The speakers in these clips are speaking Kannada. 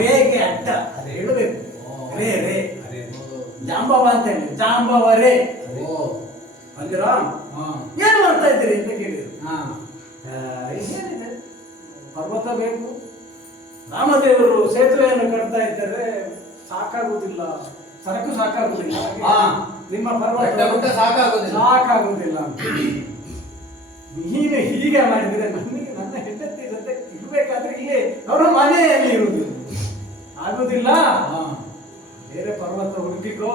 ರೇಗೆ ಅಡ್ಡ ಅದು ಹೇಳಬೇಕು. ರೇ ರೇ ಜಾಂಬವ ಅಂತ ಹೇಳಿ ಜಾಂಬವರೇ ಅಂದಿರ ಏನು ಮಾಡ್ತಾ ಇದ್ದೀರಿ ಅಂತ ಕೇಳಿದ್ರು. ಏನಿದೆ ಪರ್ವತ ಬೇಕು, ರಾಮದೇವರು ಸೇತುವೆಯನ್ನು ಕಟ್ತಾ ಇದ್ದಾರೆ, ಸಾಕಾಗುವುದಿಲ್ಲ, ಸರಕು ಸಾಕಾಗುವುದಿಲ್ಲ, ನಿಮ್ಮ ಪರ್ವತ ಸಾಕಾಗುವುದಿಲ್ಲ ಅಂತ ನೀನು ಹೀಗೆ ಮಾಡಿದ್ರೆ ನನಗೆ ನನ್ನ ಹೆಂಡತಿ ಜೊತೆ ಇರ್ಬೇಕಾದ್ರೆ ಇಲ್ಲಿ ಅವರ ಮನೆಯಲ್ಲಿ ಇರುವುದು ಆಗುದಿಲ್ಲ, ಬೇರೆ ಪರ್ವತ ಹುಡುಕಿಕೋ,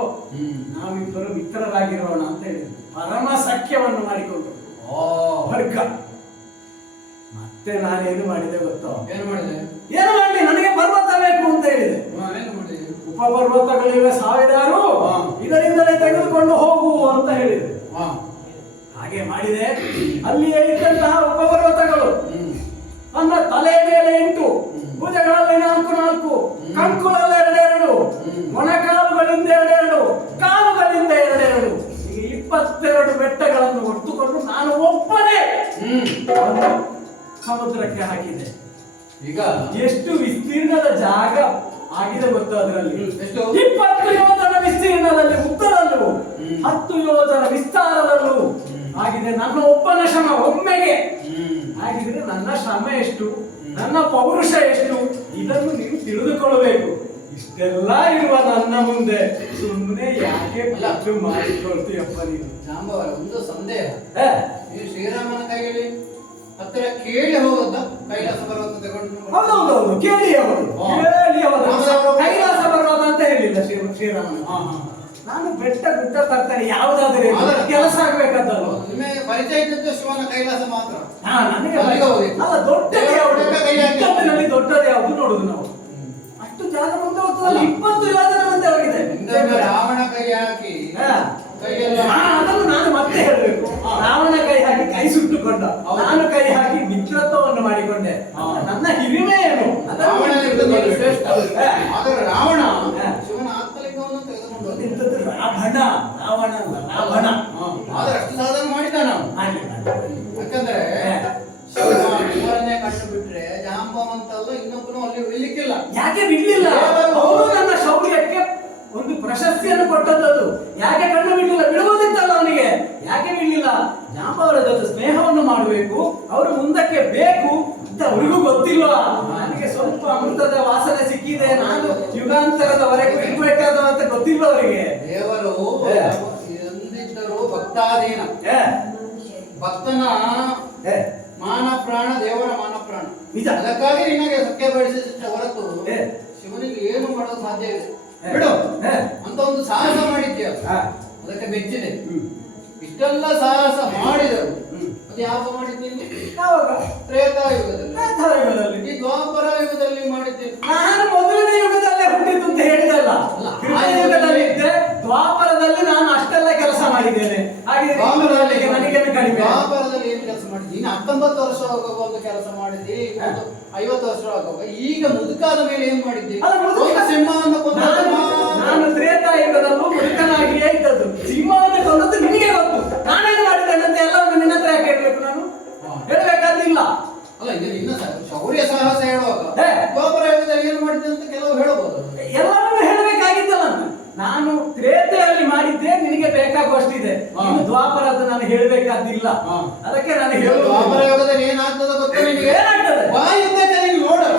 ನಾವಿಬ್ಬರು ಮಿತ್ರರಾಗಿರೋಣ ಅಂತ ಹೇಳಿದ್ರು. ಪರಮ ಸಖ್ಯವನ್ನು ಮಾಡಿಕೊಂಡು ವರ್ಗ. ಮತ್ತೆ ನಾನೇನು ಮಾಡಿದೆ ಗೊತ್ತೋ? ಏನು ಮಾಡಲಿ, ನನಗೆ ಪರ್ವತ ಬೇಕು ಅಂತ ಹೇಳಿದೆ. ಉಪಪರ್ವತಗಳಿವೆ ಸಾವಿರಾರು, ಇದರಿಂದಲೇ ತೆಗೆದುಕೊಂಡು ಹೋಗು ಅಂತ ಹೇಳಿದೆ. ಹಾಗೆ ಮಾಡಿದೆ. ಅಲ್ಲಿಯೇ ಇದ್ದಂತಹ ಉಪಪರ್ವತಗಳು ನನ್ನ ತಲೆ ಮೇಲೆ 8, ಭುಜಗಳಲ್ಲಿ 4, ಕಂಕುಳಲ್ಲಿ 2, ಮೊಣಕಾಲುಗಳಿಂದ 2, ಕಾಲುಗಳಿಂದ 2, ಈಗ 22 ಬೆಟ್ಟಗಳನ್ನು ಹೊತ್ತುಕೊಂಡು ನಾನು ಒಬ್ಬನೇ ಸಮುದ್ರಕ್ಕೆ ಹಾಕಿದೆ. ಈಗ ಎಷ್ಟು ವಿಸ್ತೀರ್ಣದ ಜಾಗ ಆಗಿದೆ ಗೊತ್ತು? ಅದರಲ್ಲಿ 20 ಯೋಜನ ವಿಸ್ತೀರ್ಣದಲ್ಲಿ ಉತ್ತರಲ್ಲೂ 10 ಯೋಜನ ವಿಸ್ತಾರದಲ್ಲೂ ಆಗಿದೆ ನನ್ನ ಒಬ್ಬನ ಶ್ರಮ ಒಮ್ಮೆಗೆ. ಹಾಗಿದ್ರೆ ನನ್ನ ಶ್ರಮ ಎಷ್ಟು, ನನ್ನ ಪೌರುಷ ಎಷ್ಟು, ಇದನ್ನು ನೀವು ತಿಳಿದುಕೊಳ್ಳಬೇಕು. ಇಷ್ಟೆಲ್ಲ ಇರುವ ನನ್ನ ಮುಂದೆ ಸುಮ್ಮನೆ ಯಾಕೆ ಲಟ್ಟು ಮಾಡಿಕೊಳ್ತೀಯಪ್ಪ ನೀನು? ಜಾಂಬವರ ಒಂದು ಸಂದೇಹ, ನೀವು ಶ್ರೀರಾಮನ ಕೈಯಲ್ಲಿ ಹತ್ತಿರ ಕೇಳಿ ಹೋಗೋದ ಕೈಲಾಸ ಪರ್ವತ ತಗೊಂಡು? ಹೌದೌದೌದು, ಕೇಳಿ ಅವರು ಕೈಲಾಸ ಪರ್ವತ ಅಂತ ಹೇಳಿಲ್ಲ ಶ್ರೀರಾಮನ. ನಾನು ಬೆಟ್ಟ ಗುಡ್ಡ ತರ್ತಾರೆ ಯಾವುದಾದ್ರೆ ಕೆಲಸ ಆಗ್ಬೇಕಾದಲ್ಲ. ನಿಮಗೆ ಪರಿಚಯ ಇದ್ದದ್ದು ಶಿವನ ಕೈಲಾಸ ಮಾತ್ರ. ನನಗೆ ಅಲ್ಲ, ದೊಡ್ಡದು ಯಾವುದು, ದೊಡ್ಡದು ಯಾವುದು ನೋಡುದು ನಾವು. ಅಷ್ಟು ಜಾಗ ಮುಂದೆ ಹೋಗ್ತದಲ್ಲ, 20 ಯೋಜನ ಮುಂದೆ ಹೋಗಿದೆ. ರಾವಣ ಕೈ ಹಾಕಿ ಅದನ್ನು ನಾನು ಮತ್ತೆ ಹೇಳಬೇಕು. ರಾವಣ ಕೈ ಹಾಕಿ ಕೈ ಸುಟ್ಟುಕೊಂಡ, ನಾನು ಕೈ ಹಾಕಿ ಮಿತ್ರತ್ವವನ್ನು ಮಾಡಿಕೊಂಡೆ. ನನ್ನ ಹಿರಿಮೆ ಏನು? ರಾವಣ ಶಿವನ ಆತ್ಮಲಿಂಗವನ್ನು ತೆಗೆದುಕೊಂಡು ರಾವಣ ರಾವಣ ರಾವಣ ಆದ್ರೆ ಅಷ್ಟು ಸಾಧನೆ ಮಾಡಿದ್ದಾನ. ಯಾಕಂದ್ರೆ ಶಿವನೇ ಕಂಡು ಬಿಟ್ರೆ ಜಾಂಬವಂತಲ್ಲ ಇನ್ನೊಬ್ಬನು ಅಲ್ಲಿ ಬಿಡ್ಲಿಕ್ಕಿಲ್ಲ. ಯಾಕೆ ಬಿಡ್ಲಿಲ್ಲ? ಅವರು ನನ್ನ ಶೌರ್ಯಕ್ಕೆ ಒಂದು ಪ್ರಶಸ್ತಿಯನ್ನು ಕೊಟ್ಟದ್ದು. ಯಾಕೆ ಕಣ್ಣು ಬಿಡ್ಲಿಲ್ಲ? ಬಿಡುವುದಿತ್ತಲ್ಲ ಅವನಿಗೆ, ಯಾಕೆ ಬಿಡ್ಲಿಲ್ಲ? ಜಾಂಬವರ ಜೊತೆ ಸ್ನೇಹವನ್ನು ಮಾಡಬೇಕು, ಅವರು ಮುಂದಕ್ಕೆ ಬೇಕು ಅಂತ ಅವರಿಗೂ ಗೊತ್ತಿಲ್ವಾ? ನನಗೆ ಸ್ವಲ್ಪ ಅಮೃತದ ವಾಸನೆ ಸಿಕ್ಕಿದೆ, ನಾನು ಯುಗಾಂತರದವರೆಗೂ ಇರ್ಬೇಕಾದ ಅಂತ ಗೊತ್ತಿಲ್ವ ಅವರಿಗೆ? ದೇವರು ಎಂದಿದ್ದರು ಭಕ್ತಾಧೀನ. ಭಕ್ತನ ಮಾನ ಪ್ರಾಣ ದೇವರ ಮಾನ ಪ್ರಾಣ. ಅದಕ್ಕಾಗಿ ನಿನಗೆ ಸತ್ಯ ಬಡಿಸಿದ ಹೊರತು ಶಿವನಿಗೆ ಏನು ಮಾಡಲು ಸಾಧ್ಯ ಇದೆ ಬಿಡು ಅಂತ ಒಂದು ಸಾಹಸ ಮಾಡಿದ್ಯ, ಅದಕ್ಕೆ ಮೆಚ್ಚಿದೆ. ಇಷ್ಟೆಲ್ಲ ಸಾಹಸ ಮಾಡಿದರು, ಅದು ಯಾವಾಗ ಮಾಡಿದ್ದೀನಿ? ತ್ರೇತಾಯುಗದಲ್ಲಿ. ಈ ದ್ವಾಪರ ಯುಗದಲ್ಲಿ ಮಾಡಿದ್ದೇನೆ. ನಾನು ಮೊದಲನೇ ಯುಗದಲ್ಲೇ ಹುಟ್ಟಿದ್ದು ಅಂತ ಹೇಳಿದಲ್ಲ, ಯುಗದಲ್ಲಿ ಇದ್ದೆ. ದ್ವಾಪರದಲ್ಲಿ ನಾನು ಅಷ್ಟೆಲ್ಲ ಕೆಲಸ ಮಾಡಿದ್ದೇನೆ. ಹಾಗೆ ನನಗೇನು ಕಡಿಮೆ? ದ್ವಾಪರದಲ್ಲಿ ಏನು ಕೆಲಸ ಮಾಡಿದ್ದೀನಿ? 19 ವರ್ಷ ಆಗುವಾಗ ಒಂದು ಕೆಲಸ ಮಾಡಿದ್ದಿ, 50 ವರ್ಷ ಆಗುವಾಗ. ಈಗ ಮುದುಕಾದ ಮೇಲೆ ಏನ್ ಮಾಡಿದ್ದಿ? ಸಿಂಹವನ್ನು ನಾನು ತ್ರೇತಾಯುಗದಲ್ಲೂ ಮುದುಕನಾಗಿಯೇ ಇದ್ದದ್ದು. ಸಿಂಹವನ್ನು ಕೊಂದದ್ದು ನಿಮಗೆ ಗೊತ್ತು. ನಾನೇನು ಮಾಡಿದ್ದೇನೆ ಅಂತ ಎಲ್ಲವನ್ನು ನಿನ್ನ ಹತ್ರ ಯಾಕೆ ಹೇಳ್ಬೇಕು? ನಾನು ಹೇಳ್ಬೇಕಾದಿಲ್ಲ ಅಲ್ಲ. ಇದು ನಿನ್ನ ಶೌರ್ಯ ಸಾಹಸ ಹೇಳುವಾಗ ದ್ವಾಪರ ಯುಗದಲ್ಲಿ ಏನು ಮಾಡಿದ್ದೆ ಅಂತ ಕೆಲವು ಹೇಳಬಹುದು. ಎಲ್ಲವನ್ನೂ ಹೇಳಬೇಕಾಗಿದ್ದಲ್ಲ. ನಾನು ತ್ರೇತೆಯಲ್ಲಿ ಮಾಡಿದ್ದೆ, ನಿನಗೆ ಬೇಕಾಗುವಷ್ಟಿದೆ. ಇನ್ನು ದ್ವಾಪರದ ನಾನು ಹೇಳಬೇಕಾದಿಲ್ಲ. ಅದಕ್ಕೆ ನಾನು ಹೇಳುವುದು ದ್ವಾಪರ ಯುಗದಲ್ಲಿ ಏನಾಗ್ತದೆ ಗೊತ್ತಾ ನಿನಗೆ? ಏನಾಗ್ತದೆ? ಬಾಯುದ್ದಕ್ಕೆ ನೀನು ನೋಡು.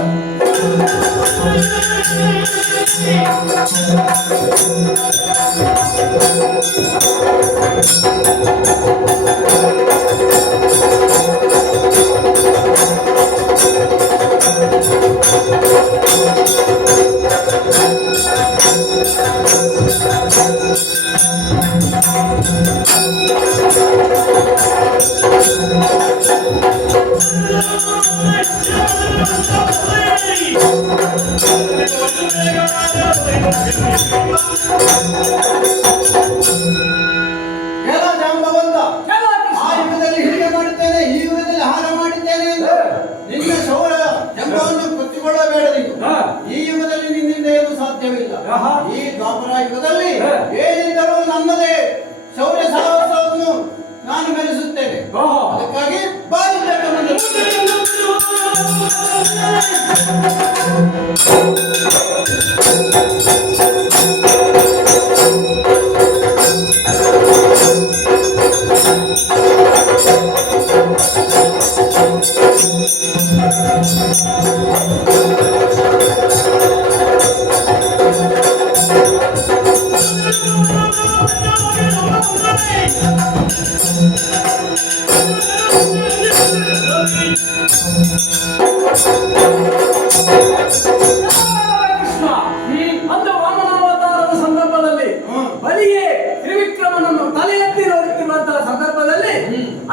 ಜಾಂಬವಂತ, ಆ ಯುಗದಲ್ಲಿ ಹೀಗೆ ಮಾಡುತ್ತೇನೆ, ಈ ಯುಗದಲ್ಲಿ ಹಾರ ಮಾಡಿದ್ದೇನೆ ಎಂದು ನಿನ್ನ ಶೌರ್ಯ ಜಂಬವನ್ನು ಗೊತ್ತಿಕೊಳ್ಳಬೇಡ. ನೀನು ಈ ಯುಗದಲ್ಲಿ ನಿನ್ನಿಂದ ಏನು ಸಾಧ್ಯವಿಲ್ಲ. ಈ ದ್ವಾಪರ ಯುಗದಲ್ಲಿ ಏನಿದ್ದರೂ ನನ್ನದೇ ಶೌರ್ಯ ಸಾಹಸವನ್ನು ನಾನು ಮೆರೆಸುತ್ತೇನೆ. ಅದಕ್ಕಾಗಿ ಬಾಯಿ ಕೃಷ್ಣ ಅಂದು ವಾಮನಾವತಾರದ ಸಂದರ್ಭದಲ್ಲಿ ಬಲಿಯೇ ತ್ರಿವಿಕ್ರಮನನ್ನು ತಲೆ ಎತ್ತಿ ನೋಡುತ್ತಿರುವಂತಹ ಸಂದರ್ಭದಲ್ಲಿ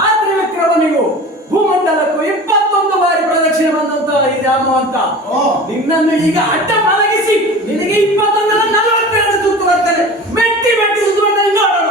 ಆ ತ್ರಿವಿಕ್ರಮನಿಗೂ ಭೂಮಂಡಲಕ್ಕೂ 21 ಬಾರಿ ಪ್ರದಕ್ಷಿಣೆ ಬಂದಂತಹ ಈ ಜಾಮವಂತ ನಿನ್ನನ್ನು ಈಗ ಅಡ್ಡ ಮಲಗಿಸಿ ನಿನಗೆ 21 42 ಸುತ್ತು ಬರ್ತದೆ. ಮೆಟ್ಟಿ ಮೆಟ್ಟಿ ಸುತ್ತು ಬರ್ತದೆ ನೋಡೋಣ.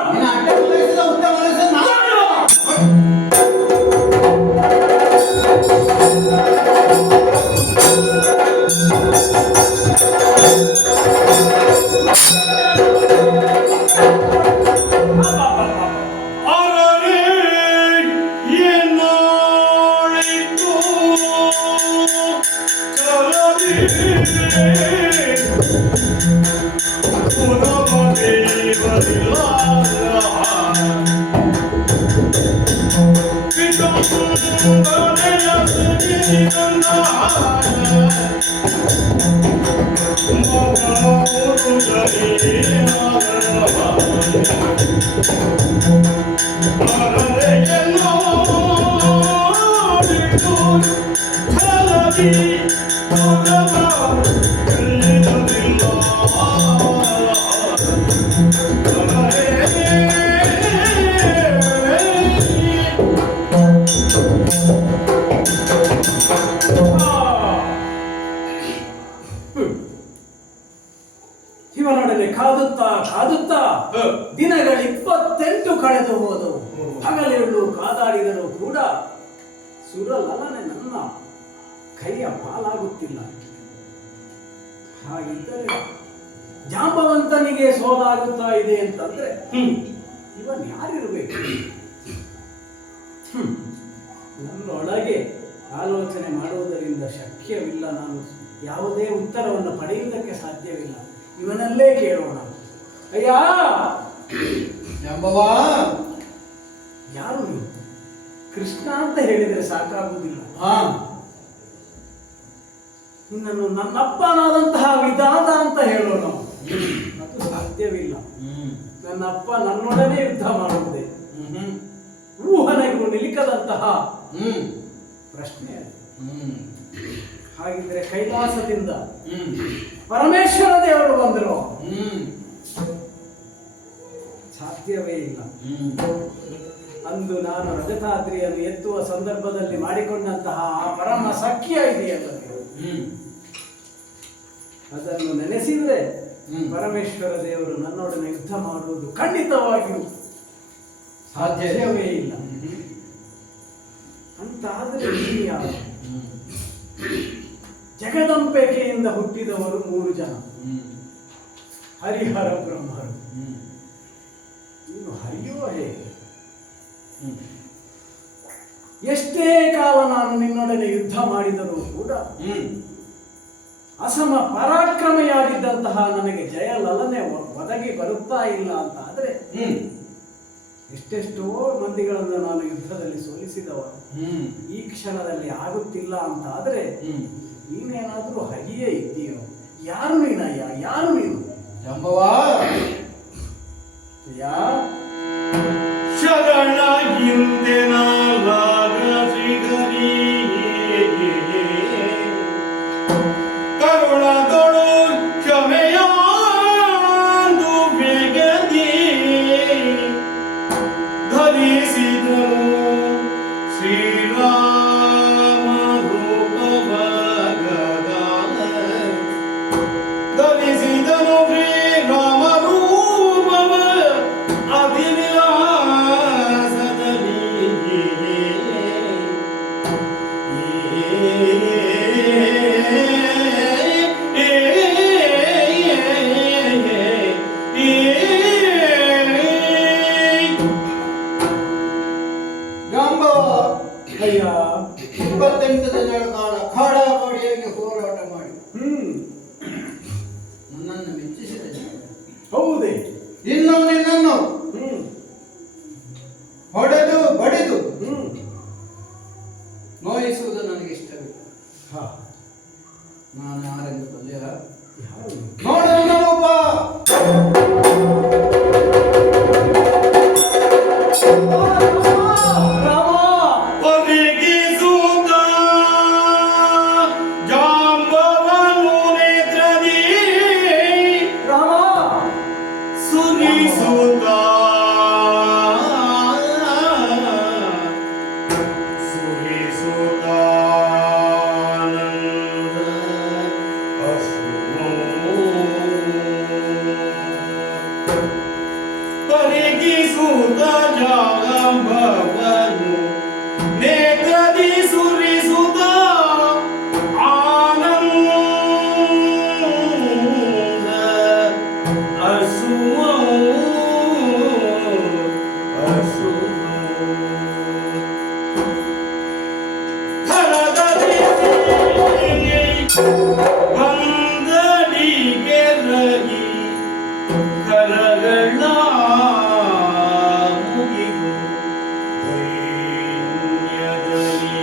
ಇವನೊಡನೆ ಕಾದುತ್ತಾ ದಿನಗಳು 28 ಕಳೆದು ಹೋದವು. ಹಗಲಿರುಳು ಕಾದಾಡಿದರೂ ಕೂಡ ಸುರಲಲನೆ ನನ್ನ ಕೈಯ ಪಾಲಾಗುತ್ತಿಲ್ಲ. ಹಾಗಿದ್ದರೆ ಜಾಂಬವಂತನಿಗೆ ಸೋಲಾಗುತ್ತಾ ಇದೆ ಅಂತಂದ್ರೆ ಇವನ್ ಯಾರಿರ್ಬೇಕು? ನನ್ನೊಳಗೆ ಆಲೋಚನೆ ಮಾಡುವುದರಿಂದ ಶಕ್ಯವಿಲ್ಲ. ನಾನು ಯಾವುದೇ ಉತ್ತರವನ್ನು ಪಡೆಯುವುದಕ್ಕೆ ಸಾಧ್ಯವಿಲ್ಲ. ಇವನಲ್ಲೇ ಕೇಳೋಣ. ಅಯ್ಯ ಎಂಬವಾ, ಯಾರು ನೀವು? ಕೃಷ್ಣ ಅಂತ ಹೇಳಿದರೆ ಸಾಕಾಗುವುದಿಲ್ಲ. ನಿನ್ನನ್ನು ನನ್ನಪ್ಪನಾದಂತಹ ವಿಧಾತ ಅಂತ ಹೇಳೋಣ. ಅದು ಸಾಧ್ಯವಿಲ್ಲ. ನನ್ನಪ್ಪ ನನ್ನೊಡನೆ ಯುದ್ಧ ಮಾಡುವುದೇ ಊಹನೆಗೂ ನಿಲಿಕದಂತಹ ಪ್ರಶ್ನೆ. ಹಾಗಿದ್ರೆ ಕೈಲಾಸದಿಂದ ಪರಮೇಶ್ವರ ದೇವರು ಬಂದರು. ಸಾಧ್ಯವೇ ಇಲ್ಲ. ಅಂದು ನಾನು ರಜತಾದ್ರಿಯನ್ನು ಎತ್ತುವ ಸಂದರ್ಭದಲ್ಲಿ ಮಾಡಿಕೊಂಡಂತಹ ಆ ಪರಮ ಸಖ್ಯ ಇದೆಯಲ್ಲ, ಅದನ್ನು ನೆನೆಸಿದ್ರೆ ಪರಮೇಶ್ವರ ದೇವರು ನನ್ನೊಡನೆ ಯುದ್ಧ ಮಾಡುವುದು ಖಂಡಿತವಾಗಿಯೂ ಸಾಧ್ಯವೇ ಇಲ್ಲ. ಅಂತಾದರೆ ನೀನು ಯಾರು? ಜಗದಂಬೆಕೆಯಿಂದ ಹುಟ್ಟಿದವರು 3 ಜನ, ಹರಿಹರ ಬ್ರಹ್ಮರು. ನೀನು ಹರಿಯುವ ಹೇಗೆ? ಎಷ್ಟೇ ಕಾಲ ನಾನು ನಿನ್ನೊಡನೆ ಯುದ್ಧ ಮಾಡಿದರೂ ಕೂಡ ಅಸಮ ಪರಾಕ್ರಮೆಯಾಗಿದ್ದಂತಹ ನನಗೆ ಜಯ ಲಲನೆ ಒದಗಿ ಬರುತ್ತಾ ಇಲ್ಲ ಅಂತ ಆದ್ರೆ ಎಷ್ಟೆಷ್ಟೋ ಮಂದಿಗಳನ್ನು ನಾನು ಯುದ್ಧದಲ್ಲಿ ಸೋಲಿಸಿದವ. ಈ ಕ್ಷಣದಲ್ಲಿ ಆಗುತ್ತಿಲ್ಲ ಅಂತ ಆದ್ರೆ ನೀನೇನಾದ್ರೂ ಹಾಗೆಯೇ ಇದ್ದೀಯೋ? ಯಾರು ನೀನಯ್ಯ? ಯಾರು ನೀನು? ಎಂಬವಾ, ಶರಣ ಹಿಂದೆನ ಕರುಣದೊಳು ಕ್ಷಮೆಯಾಂದು ಬೇಗದಿ ಧರಿಸಿದನು ಶ್ರೀರಾಮ ರೂಪವಗದ. ಧರಿಸಿದನು ಶ್ರೀರಾಮ ರೂಪವ ಅಧಿವಿಲಾಸದಲ್ಲಿ. ಏ ಎಂದು ಬಲ್ಲೆಯ? ನೋಡಲ್ಲ ಒಬ್ಬ ಒದಗಿಸುತ್ತ ಜಾಂಬವನು ನೇತ್ರದಿ ಸುರಿಸುತ್ತ ಪರಿಗಿಸುತ್ತ ಜಾಂಬವನು ನೇತ್ರದಿ ಸುರಿಸುತ್ತ ಆನಂದ ಬಂದಡಿಗೆ ರಗಿ ಕರಗಳ ಮುಗಿದು ದೈನ್ಯದಲ್ಲಿ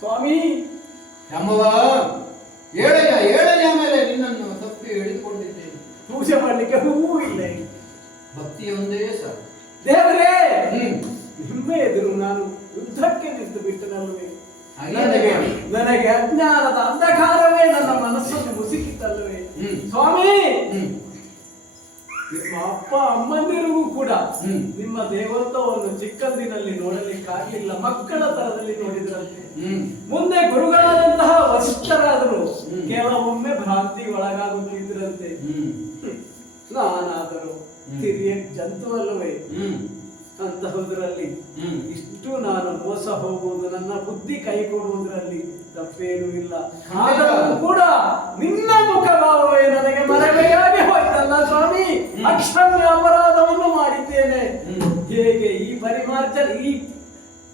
ಸ್ವಾಮಿ ಎಂಬವ ಏಳಯ್ಯ ಏಳಯ್ಯ ಮೇಲೆ ನಿನ್ನನ್ನು ತಪ್ಪಿ ಹಿಡಿದುಕೊಂಡಿದ್ದೇನೆ. ಪೂಜೆ ಮಾಡ್ಲಿಕ್ಕೆ ಹೂವು ಇಲ್ಲ. ಭಕ್ತಿಯೊಂದೇ ಸಾಕು. ದೇವರೇ, ನಿಮ್ಮ ಎದುರು ನಾನು ಯುದ್ಧಕ್ಕೆ ನಿಂತು ಬಿಟ್ಟನಲ್ವೇ? ನನಗೆ ಅಜ್ಞಾನದ ಅಂಧಕಾರವೇ ನನ್ನ ಮನಸ್ಸನ್ನು ಮುಸುಕಿತ್ತಲ್ವೇ? ಸ್ವಾಮಿ, ನಿಮ್ಮ ಅಪ್ಪ ಅಮ್ಮಂದಿರಿಗೂ ಕೂಡ ನಿಮ್ಮ ದೇವತ್ವವನ್ನು ಚಿಕ್ಕಂದಿನಲ್ಲಿ ನೋಡಲಿಕ್ಕಾಗಲಿಲ್ಲ, ಮಕ್ಕಳ ತರದಲ್ಲಿ ನೋಡಿದ್ರಂತೆ. ಮುಂದೆ ಗುರುಗಳಾದಂತಹ ವರಿಷ್ಠರಾದರು ಕೆಲವೊಮ್ಮೆ ಭ್ರಾಂತಿ ಒಳಗಾಗುತ್ತಿದ್ದರಂತೆ. ನಾನಾದರೂ ಹಿರಿಯ ಜಂತುವಲ್ಲವೇ? ಅಂತಹುದರಲ್ಲಿ ಇಷ್ಟು ನಾನು ಮೋಸ ಹೋಗುವುದು, ನನ್ನ ಬುದ್ಧಿ ಕೈ ಕೊಡುವುದರಲ್ಲಿ ತಪ್ಪೇನೂ ಇಲ್ಲ. ಆದರೂ ಕೂಡ ನಿನ್ನ ಮುಖಭಾವವೇ ನನಗೆ ಮರೆವೆಯಾಗಿ ಹೋಯ್ತಲ್ಲ ಸ್ವಾಮಿ. ಅಕ್ಷಮ್ಯ ಅಪರಾಧವನ್ನು ಮಾಡಿದ್ದೇನೆ. ಹೇಗೆ ಈ ಪರಿಮಾರ್ಜನೆ, ಈ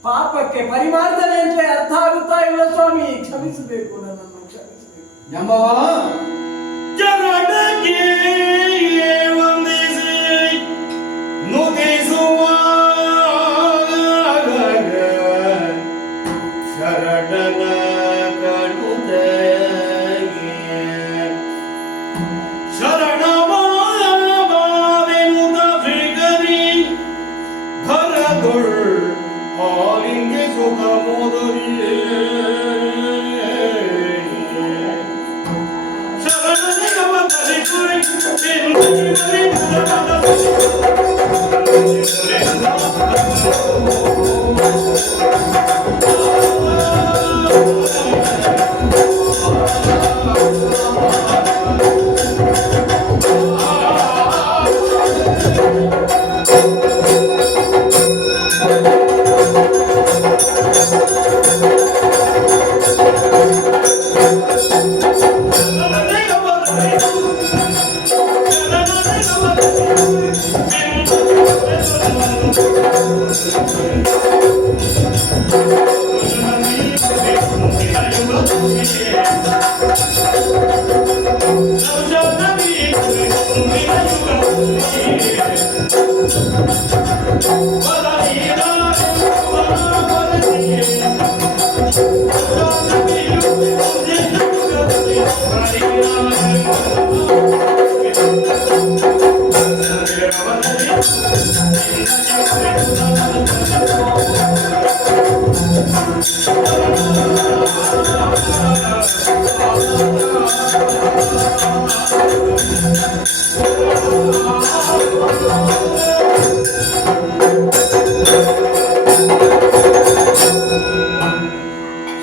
ಪಾಪಕ್ಕೆ ಪರಿಮಾರ್ಜನೆ ಅಂತ ಅರ್ಥ ಆಗುತ್ತಾ ಇಲ್ಲ ಸ್ವಾಮಿ. ಕ್ಷಮಿಸಬೇಕು, ನನ್ನನ್ನು ಕ್ಷಮಿಸಬೇಕು. ಎಂಬವ ಜಗಡಕ್ಕೆ ವಂದಿಸಿ ನುಡಿಸುವ ಶರಣನ ಕಡುದಗೆ ಶರಣವಾದೆನುತ ಶ್ರೀಗರಿ ಭರದುಳ್ ಆಲಿಂಗಿಸುತ್ತ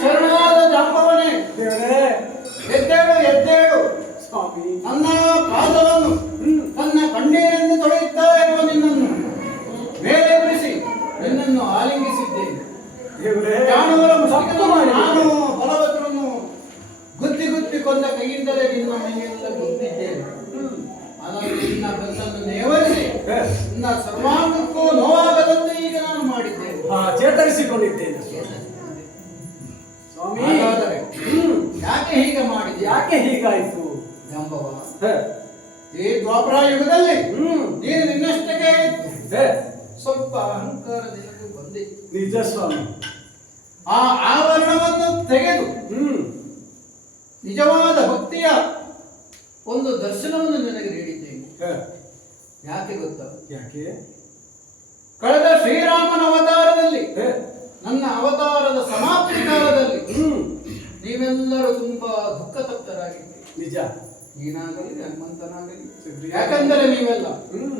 ಶರಣಾದ ಜಾಂಬವನೇ, ದೇವರೇ ಎದ್ದೇಳು ಎದ್ದೇಳು. ಸ್ವಾಮಿ ನನ್ನ ಪಾದವನ್ನು ತನ್ನ ಕಣ್ಣೀರೆಂದು ತೊಳೆಯುತ್ತಾ ಇರುವ ನಿನ್ನನ್ನು ಮೇಲೆ ಬಿಡಿಸಿ ನಿನ್ನನ್ನು ಆಲಿಂಗಿಸಿದ್ದೇನೆ. ದೇವರೇ ಜಾನುವರ ತಪ್ಪು ಮುಷ್ಟಿಕನು ಮಾಡಿದೆ. ನಾನು ಬಲವತ್ರನು ಗುದ್ದಿ ಗುದ್ದಿ ಕೊಂದ ಕೈಯಿಂದಲೇ ನಿನ್ನ ಮೈಯೆಲ್ಲ ಗುದ್ದಿದ್ದೇನೆ. ಅದನ್ನು ನಿನ್ನ ಬೆನ್ನನ್ನು ನೇವರಿಸಿ ನಿನ್ನ ಸರ್ವಾಂಗಕ್ಕೂ ನೋವಾಗದಂತೆ ಈಗ ನಾನು ಮಾಡಿದ್ದೇನೆ. ಚೇತರಿಸಿಕೊಂಡಿದ್ದೇನೆ ಸ್ವಾಮಿ. ಹಾಗಾದರೆ ಯಾಕೆ ಹೀಗೆ ಮಾಡಿದೆ? ಯಾಕೆ ಹೀಗಾಯ್ತು? ಜಾಂಬವ, ಹ, ಈ ದ್ವಾಪರ ಯುಗದಲ್ಲಿ ಹ್ಮ್ ನೀನು ನಿನ್ನಷ್ಟಕ್ಕೆ ಹ, ಸ್ವಲ್ಪ ಅಹಂಕಾರ ನಿನಗೆ ಬಂದಿತ್ತು. ನಿಜ ಸ್ವಾಮಿ. ಆ ಆವರಣವನ್ನು ತೆಗೆದು ಹ್ಮ್ ನಿಜವಾದ ಭಕ್ತಿಯ ಒಂದು ದರ್ಶನವನ್ನು ನಿನಗೆ ನೀಡಿದ್ದೇನೆ. ಹ, ಯಾಕೆ ಗೊತ್ತಾ? ಯಾಕೆ? ಕಳೆದ ಶ್ರೀರಾಮನ ಅವತಾರದಲ್ಲಿ, ಹ, ನನ್ನ ಅವತಾರದ ಸಮಾಪ್ತಿ ಕಾಲದಲ್ಲಿ ಹ್ಮ್ ನೀವೆಲ್ಲರೂ ತುಂಬಾ ದುಃಖತಪ್ತರಾಗಿದ್ದೀರಿ. ನಿಜ. ನೀನಾಗಲಿ ಹನುಮಂತನಾಗಲಿ. ಯಾಕಂದರೆ ನೀವೆಲ್ಲ ಹ್ಮ್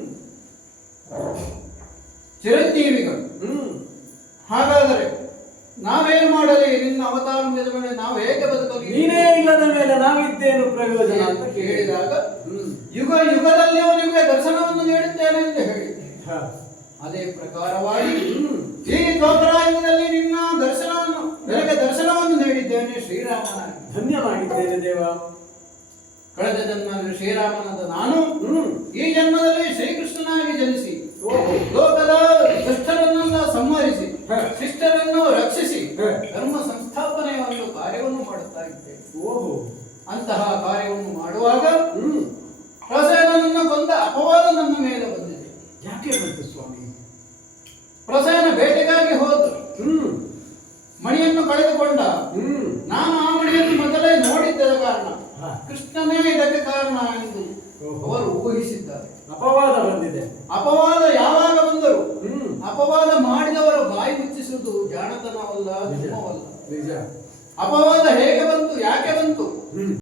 ಚಿರಂಜೀವಿಗಳು. ಹ್ಮ್ ಹಾಗಾದರೆ ನಾವೇನು ಮಾಡಲಿ? ನಿನ್ನ ಅವತಾರ ಮುಗಿದ ಮೇಲೆ ನಾವು ಹೇಗೆ ಬದುಕಲಿ? ನೀನೇ ಇಲ್ಲದ ಮೇಲೆ ನಾವಿದ್ದೇನು ಪ್ರಯೋಜನ ಅಂತ ಹೇಳಿದಾಗ ಹ್ಮ್ ಯುಗ ಯುಗದಲ್ಲಿಯೂ ನಿಮಗೆ ದರ್ಶನವನ್ನು ನೀಡುತ್ತೇನೆ ಎಂದು ಹೇಳಿ, ಹ, ಅದೇ ಪ್ರಕಾರವಾಗಿ ಈ ದ್ವಾಪರಾಯುಗದಲ್ಲಿ ನಿನ್ನ ದರ್ಶನವನ್ನು ನಿನಗೆ ದರ್ಶನವನ್ನು ನೀಡಿದ್ದೇನೆ ಶ್ರೀರಾಮನಾಗಿ. ಧನ್ಯವಾಗಿದ್ದೇನೆ ದೇವ. ಕಳೆದ ಜನ್ಮದಲ್ಲಿ ಶ್ರೀರಾಮನಾದ ನಾನು ಹ್ಮ್ ಈ ಜನ್ಮದಲ್ಲಿ ಶ್ರೀಕೃಷ್ಣನಾಗಿ ಜನಿಸಿ ಓಹೋ. ಲೋಕದ ದುಷ್ಟರನ್ನೆಲ್ಲ ಸಂಹರಿಸಿ ಹ. ಶಿಷ್ಟರನ್ನು ರಕ್ಷಿಸಿ ಹ. ಧರ್ಮ ಸಂಸ್ಥಾಪನೆಯ ಒಂದು ಕಾರ್ಯವನ್ನು ಮಾಡುತ್ತಾ ಇದ್ದೇನೆ. ಓಹೋ. ಅಂತಹ ಕಾರ್ಯವನ್ನು ಮಾಡುವಾಗ ಹ್ಮ್ ಪ್ರಸೇನನನ್ನು ಕೊಂದ ಅಪವಾದ ನನ್ನ ಮೇಲೆ ಬಂದಿದೆ. ಯಾಕೆ ಬಂತು ಸ್ವಾಮಿ? ಪ್ರಸೇನ ಬೇಟೆಗಾಗಿ ಹೋದ, ಹ್ಮ್ ಮಣಿಯನ್ನು ಕಳೆದುಕೊಂಡ. ಹ್ಮ್ ನಾನು ಆ ಮಣಿಯನ್ನು ಮೊದಲೇ ನೋಡಿದ್ದರ ಕಾರಣ ಹ. ಕೃಷ್ಣನೇ ಇದಕ್ಕೆ ಕಾರಣ ಎಂದು ಓಹೋ. ಅವರು ಊಹಿಸಿದ್ದಾರೆ. ಅಪವಾದ ಬಂದಿದೆ. ಅಪವಾದ ಯಾವಾಗ ಬಂದರು? ಹ್ಮ್ ಅಪವಾದ ಮಾಡಿದವರ ಬಾಯಿ ಮುಚ್ಚಿಸುವುದು ಜಾಣತನವಲ್ಲ, ಧರ್ಮವಲ್ಲ. ನಿಜ. ಅಪವಾದ ಹೇಗೆ